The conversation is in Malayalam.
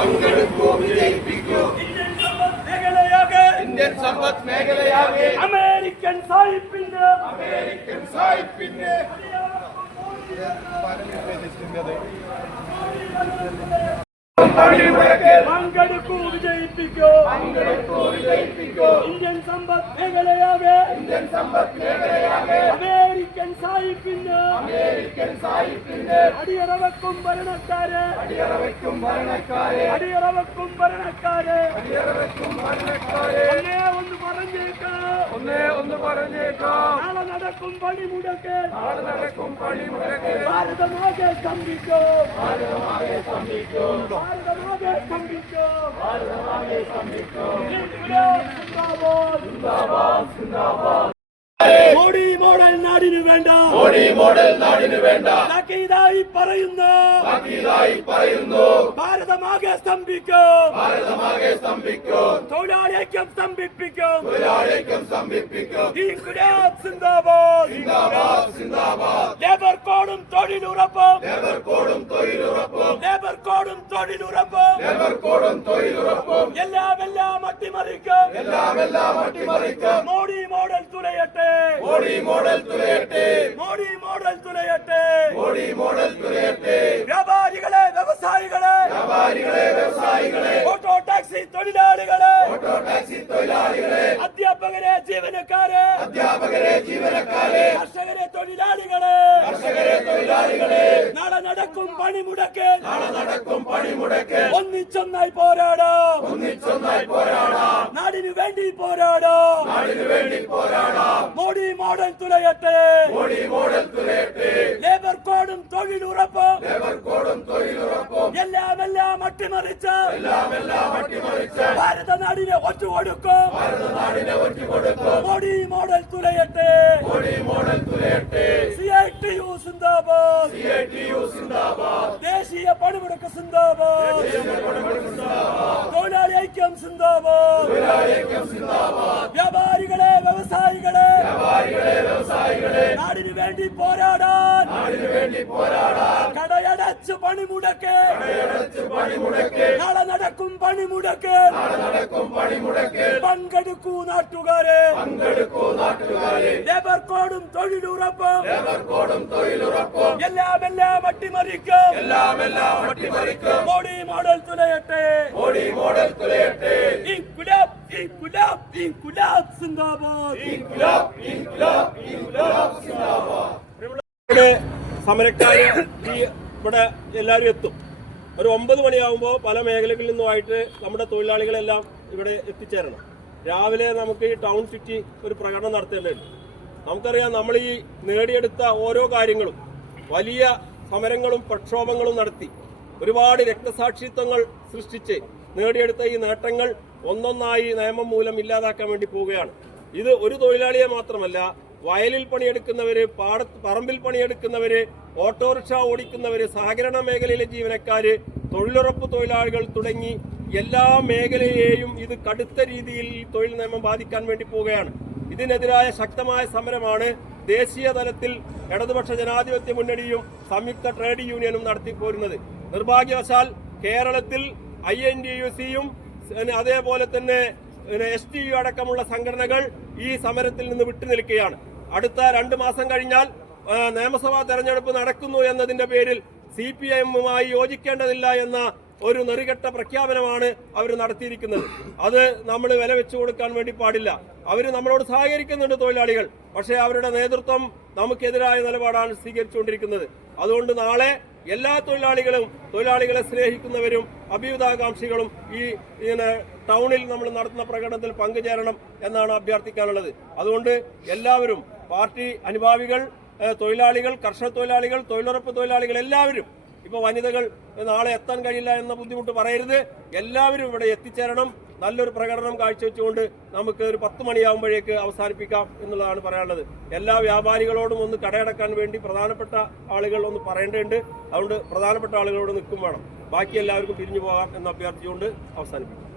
പങ്കെടുക്കൂ വിജയിപ്പിക്കൂ. ഇന്ത്യൻ സമ്പത്ത് മേഖലയാകെ അമേരിക്കൻ സായിപ്പിന്റെ അമേരിക്കൻ സായിപ്പിന്റെ പങ്കെടുക്കൂ പങ്കെടുക്കൂ വിജയിപ്പിക്കൂ ഇന്ത്യൻ സമ്പദ് മേഖലയാകെ ഇന്ത്യൻ സമ്പദ് മേഖലയാകെ അമേരിക്കൻ സായിപ്പിന്റെ അമേരിക്കൻ സായിപ്പിന്റെ അടിയറവെക്കും ഭരണക്കാരെ അടിയറവയ്ക്കും ഭരണക്കാരെ അടിയറവെക്കും ഭരണക്കാരെ അടിയറവയ്ക്കും ഭരണക്കാരെ ഒന്നേ ഒന്ന് പറഞ്ഞേക്ക് ഒന്നേ ഒന്ന് പറഞ്ഞേക്കാം നാളെ നടക്കും പണിമുടക്ക് നാളെ നടക്കും പണിമുടക്ക് ഭാരതമാകെ സ്തംഭിക്കും ഭാരതമാകെ സ്തംഭിക്കും ഭാരതമാകെ സ്തംഭിക്കും ഭാരതമാകെ സ്തംഭിക്കും സിന്ദാബാദ് മോഡി മോഡൽ നാടിന് വേണ്ട. മോഡി മോഡൽ നാടിന് വേണ്ട. താക്കീതായി പറയുന്നു. ഇതായി പറയുന്നു. ഭാരതമാകെ സ്തംഭിക്കും. ഭാരതമാകെ സ്തംഭിക്കും. തൊഴിലാളിക്കും സ്തംഭിപ്പിക്കും. തൊഴിലാളിക്കും സ്തംഭിപ്പിക്കും. ഗുജറാത്ത് സിന്ദാബാദ്. സിന്ദാബാദ് സിന്ദാബാദ്. ലേബർ കോഡും തൊഴിലുറപ്പും. ലേബർ കോഡും തൊഴിലുറപ്പും. ലേബർ കോഡും തൊഴിലുറപ്പും. ലേബർ കോഡും തൊഴിലുറപ്പും. എല്ലാം എല്ലാം അട്ടിമറിക്കും. എല്ലാം എല്ലാം അട്ടിമറിക്കും. മോഡി മോഡൽ തുലയട്ടെ. മോഡി മോഡൽ തുലയട്ടെ മോഡി മോഡൽ തുലയട്ടെ മോഡി മോഡൽ തുലയട്ടെ വ്യാപാരികളെ വ്യവസായികളെ വ്യാപാരികളെ വ്യവസായികളെ ഓട്ടോ ടാക്സി തൊഴിലാളികളെ ഓട്ടോ ടാക്സി തൊഴിലാളികളെ അധ്യാപകരെ ജീവനക്കാരെ അധ്യാപകരെ ജീവനക്കാരെ കർഷകരെ തൊഴിലാളികളെ കർഷകരെ തൊഴിലാളികളെ നാളെ നടക്കും പണിമുടക്ക് നാളെ നടക്കും പണിമുടക്ക് ഒന്നിച്ചൊന്നായി പോരാടാം. ഒന്നിച്ചൊന്നായി പോരാടാം. നാടിനു വേണ്ടി പോരാടാം. നാടിനു വേണ്ടി പോരാടാം. മോഡി മോഡൽ തുലയട്ടെ. മോഡി മോഡൽ തുലയട്ടെ. ലേബർ കോഡും തൊഴിലുറപ്പും. ലേബർ കോഡും എല്ലാം അട്ടിമറിച്ച്. ഭാരത നാടിനെ ഭാരതനാടിനെ മോഡി മോഡൽ തുലയട്ടെ. സി ഐ ടി യു സിന്ദാബാദ്. ദേശീയ പണിമുടക്ക് സിന്ദാബാദ്. തൊഴിലാളി ഐക്യം സിന്ദാബാദ്. വ്യാപാരികളെ വ്യവസായികളെ വ്യാപാരികളെ വ്യവസായികളെ നാടിനു വേണ്ടി പോരാടാൻ നാടിനു വേണ്ടി പോരാടാം. കടയടച്ച് പണിമുടക്ക് കടയടച്ച് പണിമുടക്ക് നാളെ നടക്കും പണിമുടക്ക് നടക്കും പണിമുടക്ക് പങ്കെടുക്കൂ നാട്ടുകാരെ. പങ്കെടുക്കൂ നാട്ടുകാരെ. ലേബർ കോഡും തൊഴിലുറപ്പും. ലേബർ കോഡും തൊഴിലുറപ്പും. എല്ലാം എല്ലാം അട്ടിമറിക്കും. എല്ലാം എല്ലാം അട്ടിമറിക്കും. മോഡി മോഡൽ തുലയട്ടെ. മോഡി മോഡൽ തുലയട്ടെ. ഇൻകുലാബ് ഇൻകുലാബ് ഇൻകുലാബ് സിന്ദാബാദ്. ഇൻകുലാബ് ഇൻക്ലാബ് ഇൻക്ലാബ് സിന്ദാബാദ്. ഇവിടെ സമരക്കാര് ഈ ഇവിടെ എല്ലാവരും എത്തും. ഒരു ഒമ്പത് മണിയാകുമ്പോൾ പല മേഖലകളിൽ നിന്നുമായിട്ട് നമ്മുടെ തൊഴിലാളികളെല്ലാം ഇവിടെ എത്തിച്ചേരണം. രാവിലെ നമുക്ക് ഈ ടൗൺ സിറ്റി ഒരു പ്രകടനം നടത്തേണ്ടതുണ്ട്. നമുക്കറിയാം നമ്മൾ ഈ നേടിയെടുത്ത ഓരോ കാര്യങ്ങളും വലിയ സമരങ്ങളും പ്രക്ഷോഭങ്ങളും നടത്തി ഒരുപാട് രക്തസാക്ഷിത്വങ്ങൾ സൃഷ്ടിച്ച് നേടിയെടുത്ത ഈ നേട്ടങ്ങൾ ഒന്നൊന്നായി നിയമം മൂലം ഇല്ലാതാക്കാൻ വേണ്ടി പോവുകയാണ്. ഇത് ഒരു തൊഴിലാളിയെ മാത്രമല്ല വയലിൽ പണിയെടുക്കുന്നവര് പാടത്ത് പറമ്പിൽ പണിയെടുക്കുന്നവര് ഓട്ടോറിക്ഷ ഓടിക്കുന്നവർ സഹകരണ മേഖലയിലെ ജീവനക്കാര് തൊഴിലുറപ്പ് തൊഴിലാളികൾ തുടങ്ങി എല്ലാ മേഖലയെയും ഇത് കടുത്ത രീതിയിൽ തൊഴിൽ നിയമം ബാധിക്കാൻ വേണ്ടി പോവുകയാണ്. ഇതിനെതിരായ ശക്തമായ സമരമാണ് ദേശീയ തലത്തിൽ ഇടതുപക്ഷ ജനാധിപത്യ മുന്നണിയും സംയുക്ത ട്രേഡ് യൂണിയനും നടത്തിപ്പോരുന്നത് നിർഭാഗ്യവശാൽ കേരളത്തിൽ ഐ എൻ ഡി യു സിയും അതേപോലെ തന്നെ എസ് ടി യു അടക്കമുള്ള സംഘടനകൾ ഈ സമരത്തിൽ നിന്ന് വിട്ടുനിൽക്കുകയാണ്. അടുത്ത രണ്ട് മാസം കഴിഞ്ഞാൽ നിയമസഭാ തെരഞ്ഞെടുപ്പ് നടക്കുന്നു എന്നതിന്റെ പേരിൽ സി പി എമ്മുമായി യോജിക്കേണ്ടതില്ല എന്ന ഒരു നെറികെട്ട പ്രഖ്യാപനമാണ് അവർ നടത്തിയിരിക്കുന്നത്. അത് നമ്മൾ വില വെച്ചു കൊടുക്കാൻ വേണ്ടി പാടില്ല. അവർ നമ്മളോട് സഹകരിക്കുന്നുണ്ട് തൊഴിലാളികൾ. പക്ഷേ അവരുടെ നേതൃത്വം നമുക്കെതിരായ നിലപാടാണ് സ്വീകരിച്ചുകൊണ്ടിരിക്കുന്നത്. അതുകൊണ്ട് നാളെ എല്ലാ തൊഴിലാളികളും തൊഴിലാളികളെ സ്നേഹിക്കുന്നവരും അഭ്യുതാകാംക്ഷികളും ഈ ടൗണിൽ നമ്മൾ നടത്തുന്ന പ്രകടനത്തിൽ പങ്കുചേരണം എന്നാണ് അഭ്യർത്ഥിക്കാനുള്ളത്. അതുകൊണ്ട് എല്ലാവരും പാർട്ടി അനുഭാവികൾ തൊഴിലാളികൾ കർഷക തൊഴിലാളികൾ തൊഴിലുറപ്പ് തൊഴിലാളികൾ എല്ലാവരും ഇപ്പൊ വനിതകൾ നാളെ എത്താൻ കഴിയില്ല എന്ന ബുദ്ധിമുട്ട് പറയരുത്. എല്ലാവരും ഇവിടെ എത്തിച്ചേരണം. നല്ലൊരു പ്രകടനം കാഴ്ചവെച്ചുകൊണ്ട് നമുക്ക് ഒരു പത്ത് മണിയാകുമ്പോഴേക്ക് അവസാനിപ്പിക്കാം എന്നുള്ളതാണ് പറയാനുള്ളത്. എല്ലാ വ്യാപാരികളോടും ഒന്ന് കടയടക്കാൻ വേണ്ടി പ്രധാനപ്പെട്ട ആളുകൾ ഒന്ന് പറയേണ്ടതുണ്ട്. അതുകൊണ്ട് പ്രധാനപ്പെട്ട ആളുകളോട് നിൽക്കും വേണം. ബാക്കി എല്ലാവർക്കും പിരിഞ്ഞു പോകാം എന്ന് അഭ്യർത്ഥിച്ചുകൊണ്ട് അവസാനിപ്പിക്കും.